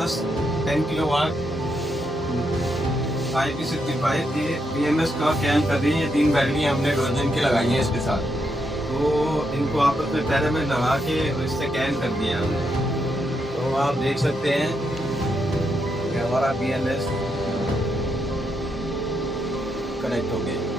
फ्रोनस 10 kilowatt IP65 ये BMS का can कर रही है। 3 बैटरियाँ हमने डोंजिन की लगाई हैं इसके साथ, तो इनको आपस में पहले में लगा के इससे कैन कर दिया हमने। तो आप देख सकते हैं कि हमारा BMS कनेक्ट हो गया।